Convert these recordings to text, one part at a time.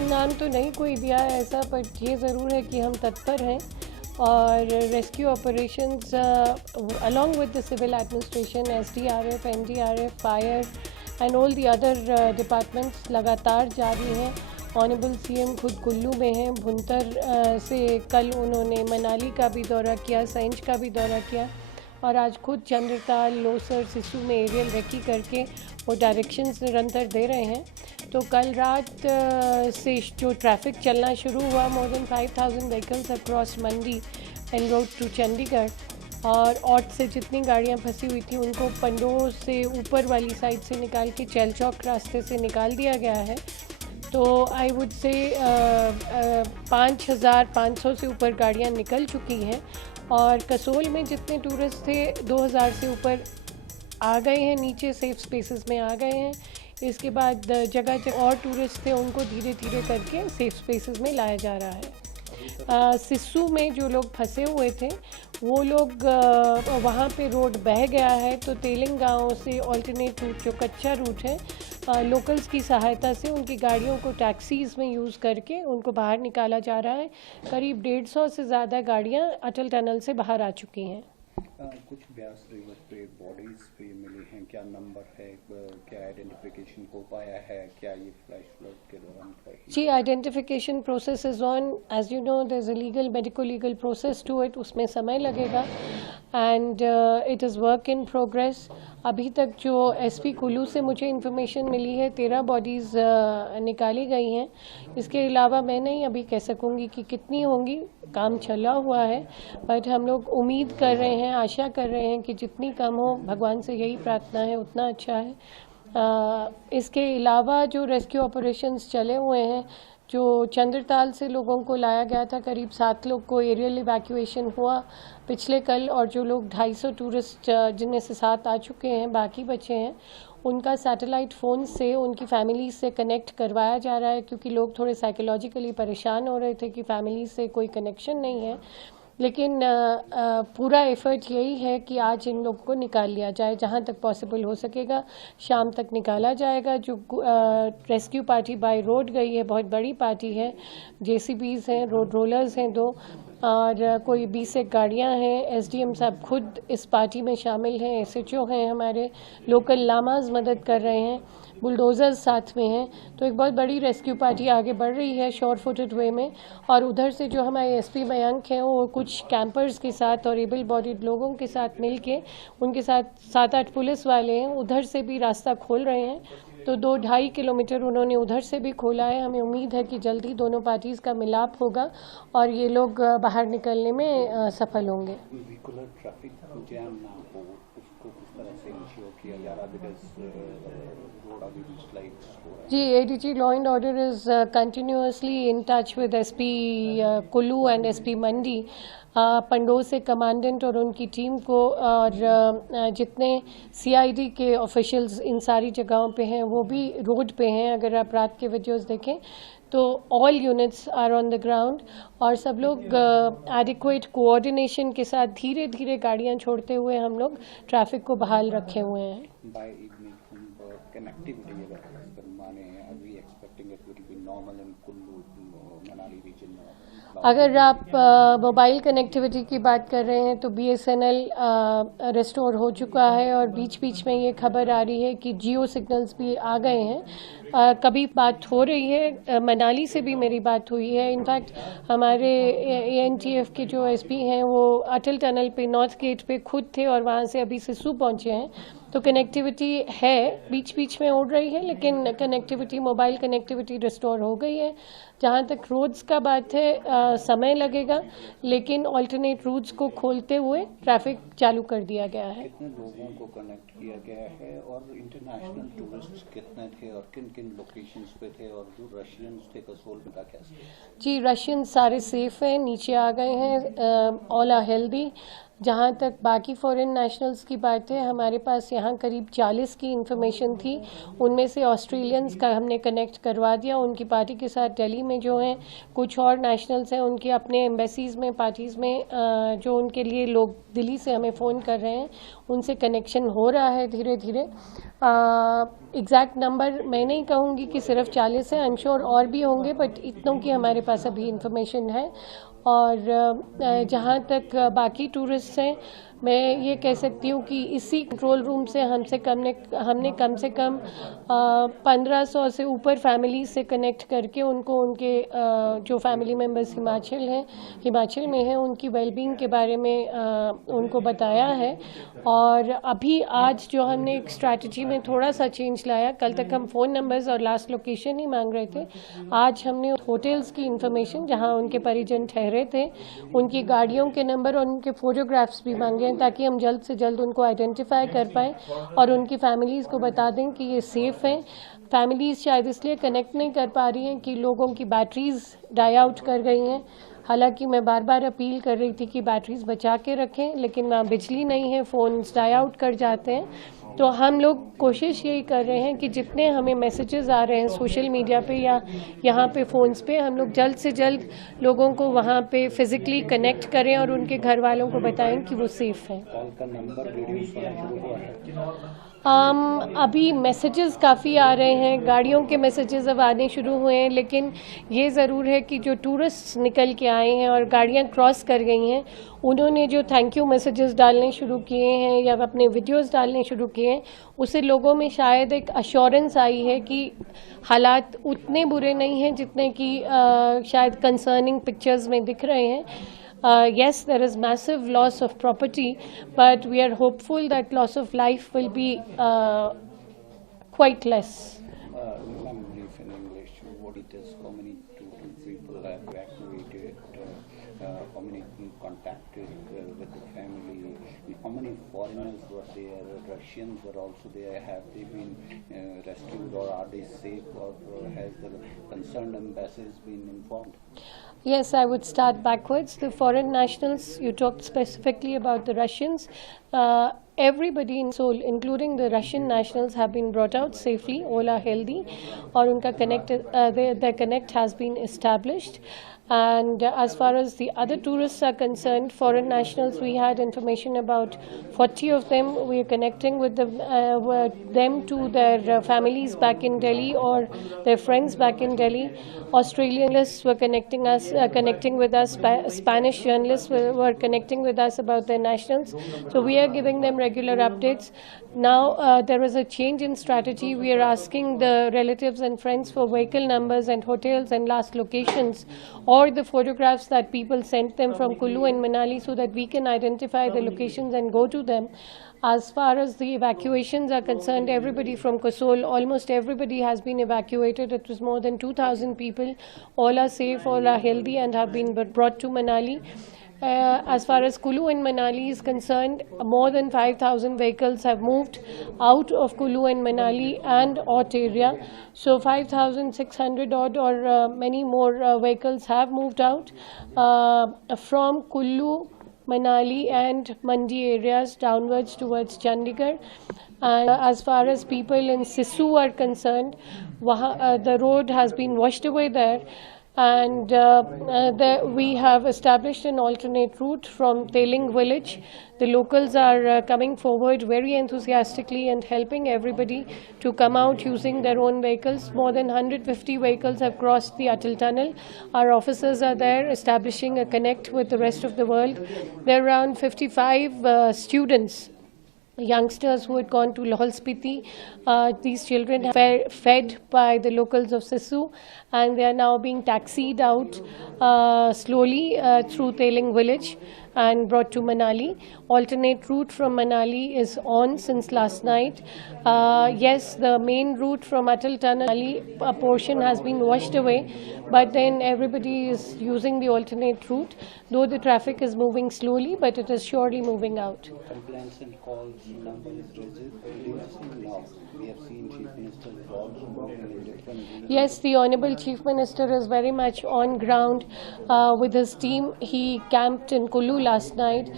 नाम तो नहीं कोई दिया है ऐसा, पर ये ज़रूर है कि हम तत्पर हैं और rescue operations along with the civil administration, SDRF, NDRF, fire and all the other departments लगातार जारी हैं। ऑनरेबल CM खुद कुल्लू में हैं। भुंतर से कल उन्होंने मनाली का भी दौरा किया, सैंज का भी दौरा किया और आज खुद चंद्रताल, लोसर, सिस्सू में एरियल रेकी करके वो डायरेक्शंस निरंतर दे रहे हैं। तो कल रात से जो ट्रैफिक चलना शुरू हुआ, more than 5000 vehicles across Mandi and road to Chandigarh, और ऑट से जितनी गाड़ियां फंसी हुई थी उनको पंडोह से ऊपर वाली साइड से निकाल के चैल चौक रास्ते से निकाल दिया गया है। तो आई वुड से 5500 से ऊपर गाड़ियां निकल चुकी हैं और कसोल में जितने टूरिस्ट थे 2000 से ऊपर आ गए हैं, नीचे सेफ स्पेसेस में आ गए हैं। इसके बाद जगह जगह और टूरिस्ट थे उनको धीरे धीरे करके सेफ स्पेसेस में लाया जा रहा है। सिस्सू में जो लोग फंसे हुए थे वो लोग वहाँ पे रोड बह गया है, तो तेलिंग गाँव से ऑल्टरनेट रूट जो कच्चा रूट है, लोकल्स की सहायता से उनकी गाड़ियों को टैक्सीज़ में यूज़ करके उनको बाहर निकाला जा रहा है। करीब 150 से ज़्यादा गाड़ियाँ अटल टनल से बाहर आ चुकी हैं। कुछ ब्यास रिवर पे बॉडीज भी मिली हैं, क्या नंबर है, क्या आइडेंटिफिकेशन हो पाया है, क्या ये फ्लैश फ्लड के दौरान जी identification process is on, as you know there is a legal medico legal process to it, उसमें समय लगेगा and it is work in progress. अभी तक जो SP कुल्लू से मुझे इन्फॉर्मेशन मिली है 13 बॉडीज़ निकाली गई हैं। इसके अलावा मैं नहीं अभी कह सकूँगी कि कितनी होंगी, काम चला हुआ है, बट हम लोग उम्मीद कर रहे हैं, आशा कर रहे हैं कि जितनी कम हो, भगवान से यही प्रार्थना है, उतना अच्छा है। इसके अलावा जो रेस्क्यू ऑपरेशंस चले हुए हैं, जो चंद्रताल से लोगों को लाया गया था, करीब 7 लोग को एरियल इवैक्यूएशन हुआ पिछले कल, और जो लोग 250 टूरिस्ट जिनमें से 7 आ चुके हैं, बाकी बचे हैं, उनका सैटेलाइट फ़ोन से उनकी फैमिली से कनेक्ट करवाया जा रहा है, क्योंकि लोग थोड़े साइकोलॉजिकली परेशान हो रहे थे कि फैमिली से कोई कनेक्शन नहीं है। लेकिन पूरा एफर्ट यही है कि आज इन लोग को निकाल लिया जाए, जहाँ तक पॉसिबल हो सकेगा शाम तक निकाला जाएगा। जो रेस्क्यू पार्टी बाय रोड गई है, बहुत बड़ी पार्टी है, JCBs हैं, रोड रोलर्स हैं 2, और कोई 20 एक गाड़ियाँ हैं। SDM साहब खुद इस पार्टी में शामिल हैं, SHO हैं हमारे, लोकल लामाज मदद कर रहे हैं, बुलडोज़र्स साथ में हैं। तो एक बहुत बड़ी रेस्क्यू पार्टी आगे बढ़ रही है श्योर फुटेड वे में, और उधर से जो हमारे SP मयंक हैं वो कुछ कैंपर्स के साथ और एबल बॉडीड लोगों के साथ मिल के, उनके साथ 7-8 पुलिस वाले हैं, उधर से भी रास्ता खोल रहे हैं। तो 2-2.5 किलोमीटर उन्होंने उधर से भी खोला है। हमें उम्मीद है कि जल्दी दोनों पार्टीज़ का मिलाप होगा और ये लोग बाहर निकलने में सफल होंगे। ट्रैफिक जैम ना हो, उसको किस तरह से इंश्योर किया जा रहा है, जी ADG law and order is continuously in touch with SP Kullu and SP मंडी। पंडोह से कमांडेंट और उनकी टीम को, और जितने CID के ऑफिशियल्स इन सारी जगहों पे हैं वो भी रोड पे हैं। अगर आप रात के वीडियोस देखें तो all units are on the ground, और सब लोग एडिक्वेट कोऑर्डिनेशन के साथ धीरे धीरे गाड़ियां छोड़ते हुए हम लोग ट्रैफिक को बहाल रखे हुए हैं। अगर आप मोबाइल कनेक्टिविटी की बात कर रहे हैं तो BSNL रिस्टोर हो चुका है, और बीच बीच में ये खबर आ रही है कि जियो सिग्नल्स भी आ गए हैं। कभी बात हो रही है, मनाली से भी मेरी बात हुई है। इनफैक्ट हमारे ANTF के जो SP हैं वो अटल टनल पे नॉर्थ गेट पे खुद थे और वहाँ से अभी सिस्सू पहुँचे हैं। तो कनेक्टिविटी है, बीच बीच में उड़ रही है, लेकिन कनेक्टिविटी, मोबाइल कनेक्टिविटी रिस्टोर हो गई है। जहाँ तक रोड्स का बात है, समय लगेगा, लेकिन ऑल्टरनेट रूट्स को खोलते हुए ट्रैफिक चालू कर दिया गया है। कितने लोगों को कनेक्ट किया गया है, और इंटरनेशनल टूरिस्ट कितने थे, और किन किन लोकेशंस पे थे, और जो रशियंस थे कसोल में क्या? जी रशियन सारे सेफ हैं, नीचे आ गए हैं, ऑल आर हेल्दी। जहाँ तक बाकी फॉरेन नेशनल्स की बात है, हमारे पास यहाँ करीब 40 की इन्फॉर्मेशन थी, उनमें से ऑस्ट्रेलियंस का हमने कनेक्ट करवा दिया, उनकी पार्टी के साथ दिल्ली में जो हैं कुछ और नेशनल्स हैं, उनके अपने एम्बेसीज़ में, पार्टीज़ में जो उनके लिए लोग दिल्ली से हमें फ़ोन कर रहे हैं, उनसे कनेक्शन हो रहा है धीरे धीरे। एग्जैक्ट नंबर मैं नहीं कहूँगी कि सिर्फ 40 है, आई एम श्योर और भी होंगे, बट इतनों की हमारे पास अभी इंफॉर्मेशन है। और जहाँ तक बाकी टूरिस्ट हैं, मैं ये कह सकती हूँ कि इसी कंट्रोल रूम से हमने कम से कम 1500 से ऊपर फैमिली से कनेक्ट करके उनको उनके जो फैमिली मेम्बर्स हिमाचल में हैं, उनकी वेलबींग के बारे में उनको बताया है। और अभी आज जो हमने एक स्ट्रैटेजी में थोड़ा सा चेंज लाया, कल तक हम फ़ोन नंबर्स और लास्ट लोकेशन ही मांग रहे थे, आज हमने होटल्स की इंफॉर्मेशन जहां उनके परिजन ठहरे थे, उनकी गाड़ियों के नंबर और उनके फ़ोटोग्राफ्स भी मांगे हैं, ताकि हम जल्द से जल्द उनको आइडेंटिफाई कर पाएँ और उनकी फैमिलीज़ को बता दें कि ये सेफ़ हैं। फैमिलीज़ शायद इसलिए कनेक्ट नहीं कर पा रही हैं कि लोगों की बैटरीज़ डाई आउट कर गई हैं। हालांकि मैं बार बार अपील कर रही थी कि बैटरीज बचा के रखें, लेकिन वहाँ बिजली नहीं है, फ़ोन्स डाई आउट कर जाते हैं। तो हम लोग कोशिश यही कर रहे हैं कि जितने हमें मैसेजेस आ रहे हैं सोशल मीडिया पे या यहाँ पे फ़ोन्स पे, हम लोग जल्द से जल्द लोगों को वहाँ पे फिज़िकली कनेक्ट करें और उनके घर वालों को बताएं कि वो सेफ़ हैं। कॉल का नंबर रिड्यूस होना शुरू हुआ है? अभी मैसेजेस काफ़ी आ रहे हैं, गाड़ियों के मैसेजेस अब आने शुरू हुए हैं, लेकिन ये ज़रूर है कि जो टूरिस्ट निकल के आए हैं और गाड़ियाँ क्रॉस कर गई हैं, उन्होंने जो थैंक यू मैसेजेस डालने शुरू किए हैं या अपने वीडियोस डालने शुरू किए हैं, उससे लोगों में शायद एक अश्योरेंस आई है कि हालात उतने बुरे नहीं हैं जितने कि शायद कंसर्निंग पिक्चर्स में दिख रहे हैं। Yes, there is massive loss of property, but we are hopeful that loss of life will be quite less. Ma'am, brief in English, what it is, how many total people have evacuated, how many contacted with the family, how many foreigners were there, Russians were also there, have they been rescued or are they safe, or has the concerned embassies been informed? Yes, I would start backwards. The foreign nationals, you talked specifically about the Russians. Everybody in Seoul, including the Russian nationals, have been brought out safely. All are healthy, or unka their connect has been established. And as far as the other tourists are concerned, foreign nationals, we had information about 40 of them. We are connecting with them to their families back in Delhi or their friends back in Delhi. Australian journalists were connecting with us. Spanish journalists were connecting with us about their nationals. So we are giving them regular updates. Now there is a change in strategy. We are asking the relatives and friends for vehicle numbers and hotels and last locations, or the photographs that people sent them from Kulu and Manali, so that we can identify the locations and go to them. As far as the evacuations are concerned, everybody from Kasol, almost everybody has been evacuated. It was more than 2,000 people. All are safe, all are healthy and have been brought to Manali. As far as Kulu and Manali is concerned, more than 5,000 vehicles have moved out of Kulu and Manali and Ott area. So 5,600 odd or many more vehicles have moved out from Kulu, Manali and Mandi areas downwards towards Chandigarh. And as far as people in Sisu are concerned, the road has been washed away there. And we have established an alternate route from Teling village. The locals are coming forward very enthusiastically and helping everybody to come out using their own vehicles. More than 150 vehicles have crossed the Atal Tunnel. Our officers are there establishing a connect with the rest of the world. There are around 55 students, youngsters who had gone to Lahol Spiti. These children are fed by the locals of Sisu, and they are now being taxied out slowly through Teling village and brought to Manali. Alternate route from Manali is on since last night. Yes, the main route from Atal Tunnel, a portion has been washed away, but then everybody is using the alternate route, though the traffic is moving slowly, but it is surely moving out. Complaints and calls number is reducing now. We have seen Chief Minister also working in different regions. Yes, the Honorable Chief Minister is very much on ground with his team. He camped in Kulu last night.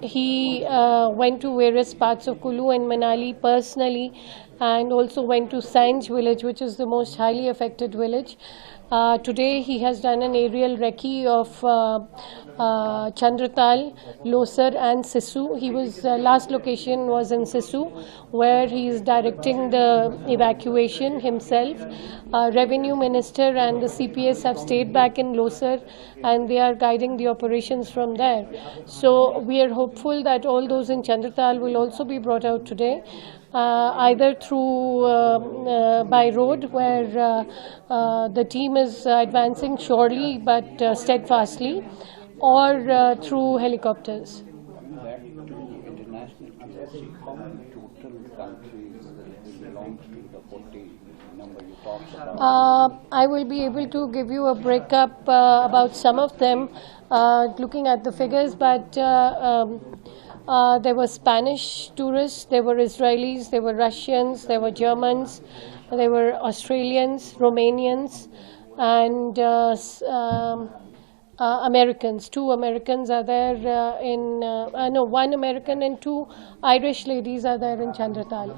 He went to various parts of Kulu and Manali personally, and also went to Sanj village, which is the most highly affected village. Today he has done an aerial recce of Chandratal, Losar and Sisu. He was last location was in Sisu, where he is directing the evacuation himself. Revenue Minister and the CPS have stayed back in Losar and they are guiding the operations from there. So we are hopeful that all those in Chandratal will also be brought out today. Either through by road, where the team is advancing surely but steadfastly, or through helicopters. Coming back to international tourism, how many total countries belongs to the 40 number you talked about? I will be able to give you a breakup about some of them, looking at the figures, but there were Spanish tourists, there were Israelis, there were Russians, there were Germans, there were Australians, Romanians, and Americans. 2 Americans are there no, 1 American and 2 Irish ladies are there in Chandratal.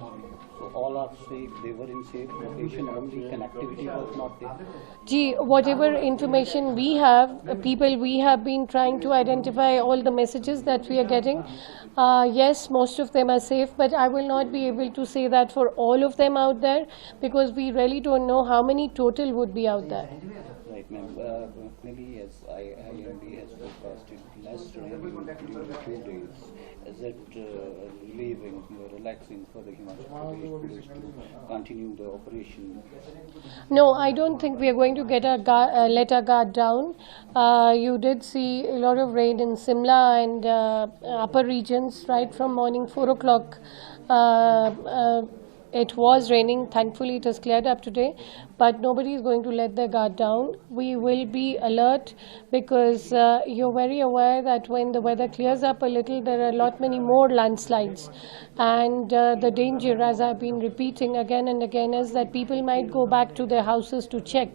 So all are safe, they were in safe location, only connectivity was not there. Gee, whatever information we have, people we have been trying to identify all the messages that we are getting. Yes, most of them are safe, but I will not be able to say that for all of them out there, because we really don't know how many total would be out there. Right, ma'am. Maybe as IMD has forecasted less rain during 2 days, is it relieving, relaxing for the Himachal Pradesh police to continue the operation? No, I don't think we are going to get let our guard down. You did see a lot of rain in Simla and upper regions right from morning 4 o'clock. It was raining. Thankfully, it has cleared up today, but nobody is going to let their guard down. We will be alert, because you're very aware that when the weather clears up a little, there are a lot many more landslides. And the danger, as I've been repeating again and again, is that people might go back to their houses to check.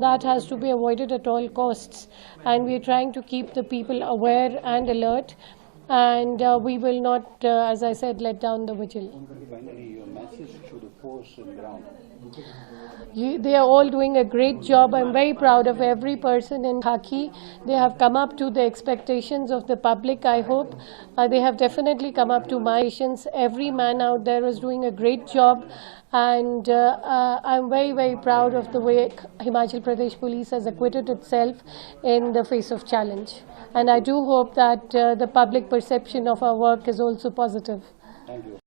That has to be avoided at all costs. And we're trying to keep the people aware and alert. And we will not, as I said, let down the vigil. Finally, your message to the force on ground. They are all doing a great job. I'm very proud of every person in Khaki. They have come up to the expectations of the public, I hope. They have definitely come up to my expectations. Every man out there is doing a great job. And I'm very, very proud of the way Himachal Pradesh Police has acquitted itself in the face of challenge. And I do hope that the public perception of our work is also positive. Thank you.